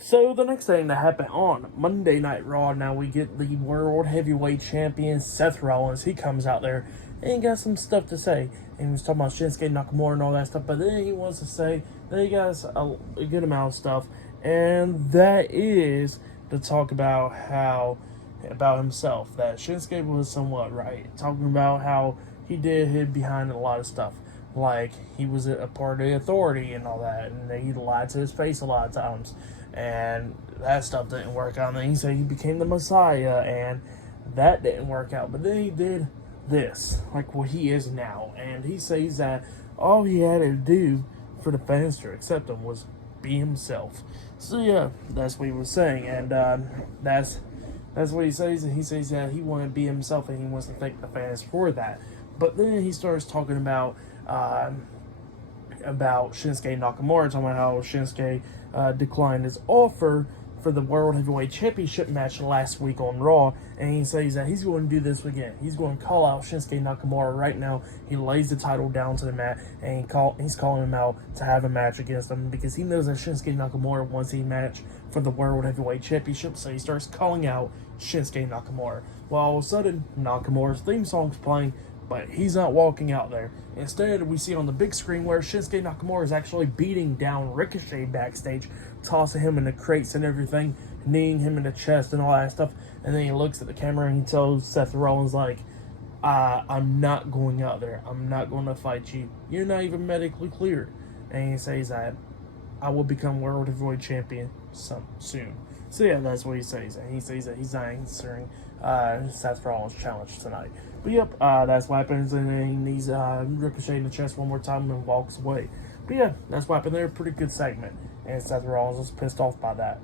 So the next thing that happened on Monday Night Raw, now we get the World Heavyweight Champion Seth Rollins. He comes out there and he got some stuff to say. And he was talking about Shinsuke Nakamura and all that stuff, but then he wants to say that he got a good amount of stuff, and that is to talk about about himself, that Shinsuke was somewhat right, talking about how he did hid behind a lot of stuff. Like, he was a part of the authority and all that, and he lied to his face a lot of times. And that stuff didn't work out. And then he said he became the Messiah, and that didn't work out. But then he did this, like what he is now. And he says that all he had to do for the fans to accept him was be himself. So yeah, that's what he was saying. And that's what he says. And he says that he wanted to be himself, and he wants to thank the fans for that. But then he starts talking about Shinsuke Nakamura, talking about how Shinsuke declined his offer for the World Heavyweight Championship match last week on Raw, and he says that he's going to do this again. He's going to call out Shinsuke Nakamura right now. He lays the title down to the mat, and he's calling him out to have a match against him because he knows that Shinsuke Nakamura wants a match for the World Heavyweight Championship, so he starts calling out Shinsuke Nakamura. Well, all of a sudden, Nakamura's theme song's playing, but he's not walking out there. Instead, we see on the big screen where Shinsuke Nakamura is actually beating down Ricochet backstage, tossing him in the crates and everything, kneeing him in the chest and all that stuff. And then he looks at the camera and he tells Seth Rollins, like, I'm not going out there. I'm not going to fight you. You're not even medically cleared. And he says that I will become World Heavyweight Champion soon. So yeah, that's what he says. And he says that he's not answering Seth Rollins' challenge tonight. But yep, that's what happens, and then he's Ricochet in the chest one more time and walks away. But yeah, that's what happened there. Pretty good segment, and Seth Rollins was pissed off by that.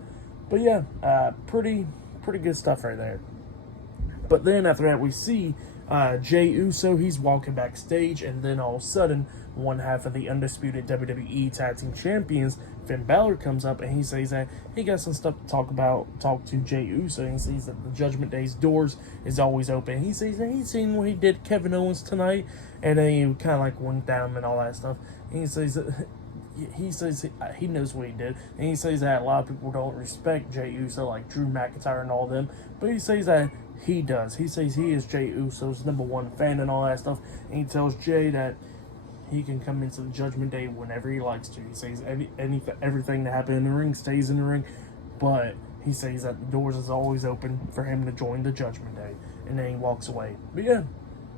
But yeah, pretty good stuff right there. But then after that, we see Jey Uso. He's walking backstage, and then all of a sudden, one half of the undisputed WWE Tag Team Champions, Finn Balor, comes up, and he says that he got some stuff to talk to Jey Uso. And he says that the Judgment Day's doors is always open. He says that he's seen what he did Kevin Owens tonight, and then he kind of like went down and all that stuff. And he says that he knows what he did, and he says that a lot of people don't respect Jey Uso, like Drew McIntyre and all them, but he says that he does. He says he is Jey Uso's #1 fan and all that stuff, and he tells Jey that he can come into the Judgment Day whenever he likes to. He says everything that happened in the ring stays in the ring, but he says that the doors is always open for him to join the Judgment Day, and then he walks away. But yeah,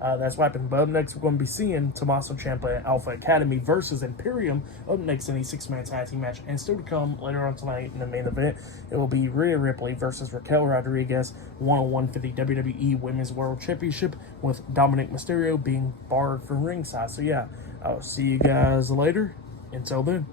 that's what happened. But up next, we're going to be seeing Tommaso Ciampa and Alpha Academy versus Imperium. Up next in a 6-man tag team match. And still to come later on tonight in the main event, it will be Rhea Ripley versus Raquel Rodriguez, 1-on-1 for the WWE Women's World Championship, with Dominic Mysterio being barred from ringside. So yeah, I'll see you guys later. Until then.